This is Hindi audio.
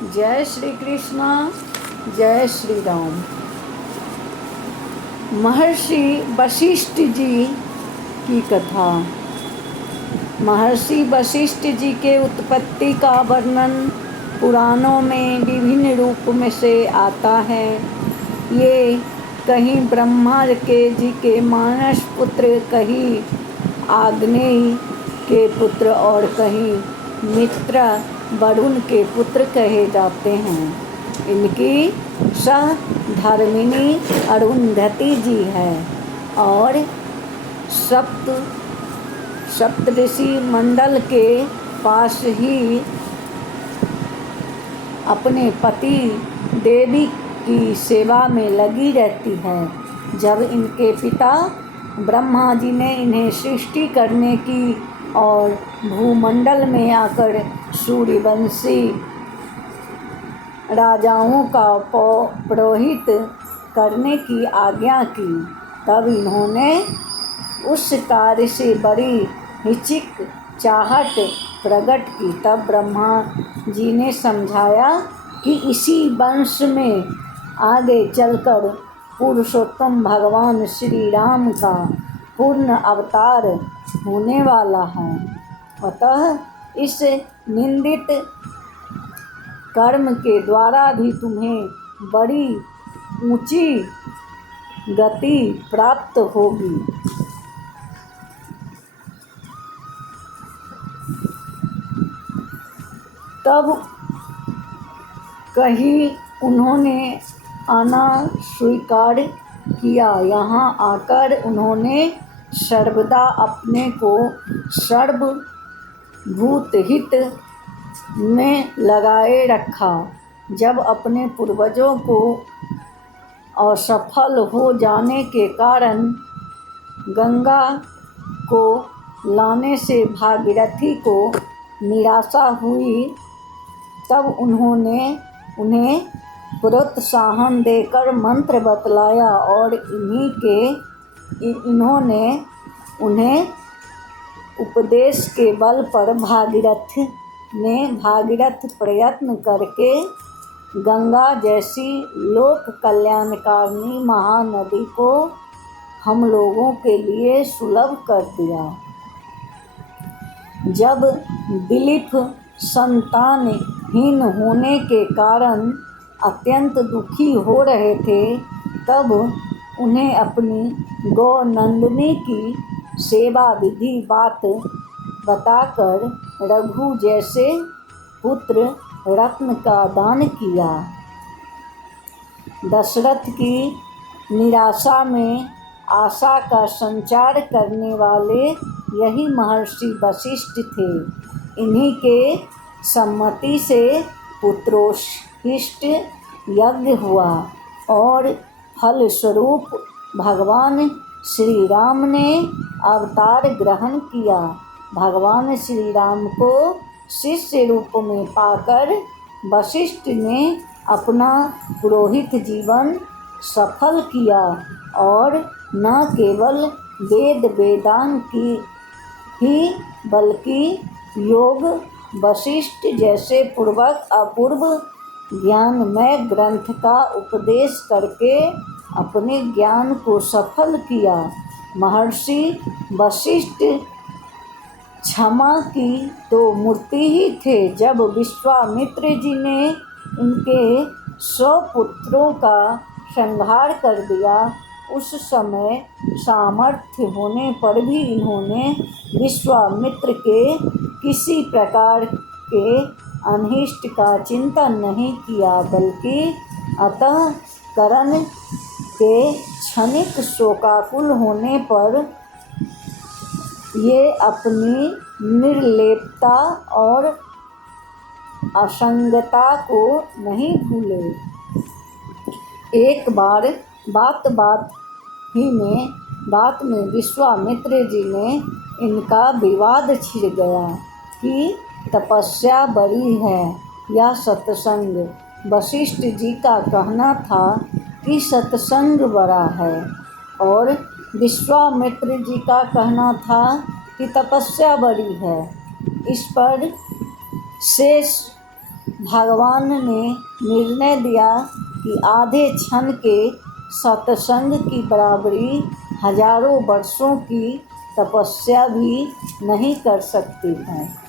जय श्री कृष्ण, जय श्री राम। महर्षि वशिष्ठ जी की कथा। महर्षि वशिष्ठ जी के उत्पत्ति का वर्णन पुराणों में विभिन्न रूप में से आता है। ये कहीं ब्रह्मा जी के मानस पुत्र, कहीं आग्नेय के पुत्र और कहीं मित्र वरुण के पुत्र कहे जाते हैं। इनकी सहधर्मिणी अरुंधति जी है और सप्तऋषि मंडल के पास ही अपने पति देवी की सेवा में लगी रहती है। जब इनके पिता ब्रह्मा जी ने इन्हें सृष्टि करने की और भूमंडल में आकर सूर्यवंशी राजाओं का पुरोहित करने की आज्ञा की, तब इन्होंने उस कार्य से बड़ी हिचक चाहट प्रकट की। तब ब्रह्मा जी ने समझाया कि इसी वंश में आगे चलकर पुरुषोत्तम भगवान श्री राम का पूर्ण अवतार होने वाला है। अतः इस निंदित कर्म के द्वारा भी तुम्हें बड़ी ऊंची गति प्राप्त होगी। तब कहीं उन्होंने आना स्वीकार किया। यहाँ आकर उन्होंने सर्वदा अपने को सर्वभूत हित में लगाए रखा। जब अपने पूर्वजों को असफल हो जाने के कारण गंगा को लाने से भागीरथी को निराशा हुई, तब उन्हें प्रोत्साहन देकर मंत्र बतलाया और इन्होंने उन्हें उपदेश के बल पर भागीरथ प्रयत्न करके गंगा जैसी लोक कल्याणकारिणी महानदी को हम लोगों के लिए सुलभ कर दिया। जब दिलीप संतानहीन होने के कारण अत्यंत दुखी हो रहे थे, तब उन्हें अपनी गौनंदिनी की सेवा विधि बात बताकर रघु जैसे पुत्र रत्न का दान किया। दशरथ की निराशा में आशा का संचार करने वाले यही महर्षि वशिष्ठ थे। इन्हीं के सम्मति से पुत्रोष्टिष्ट यज्ञ हुआ और फलस्वरूप भगवान श्री राम ने अवतार ग्रहण किया। भगवान श्री राम को शिष्य रूप में पाकर वशिष्ठ ने अपना पुरोहित जीवन सफल किया और न केवल वेदांत की ही बल्कि योग वशिष्ठ जैसे अपूर्व ज्ञानमय ग्रंथ का उपदेश करके अपने ज्ञान को सफल किया। महर्षि वशिष्ठ क्षमा की तो मूर्ति ही थे। जब विश्वामित्र जी ने इनके 100 पुत्रों का संहार कर दिया, उस समय सामर्थ्य होने पर भी इन्होंने विश्वामित्र के किसी प्रकार के अनिष्ट का चिंतन नहीं किया, बल्कि अंतःकरण के क्षणिक शोकाकुल होने पर ये अपनी निर्लेपता और असंगता को नहीं भूले। एक बार बात में विश्वामित्र जी ने इनका विवाद छिड़ गया कि तपस्या बड़ी है या सत्संग। वशिष्ठ जी का कहना था कि सत्संग बड़ा है और विश्वामित्र जी का कहना था कि तपस्या बड़ी है। इस पर शेष भगवान ने निर्णय दिया कि आधे क्षण के सत्संग की बराबरी हजारों वर्षों की तपस्या भी नहीं कर सकती है।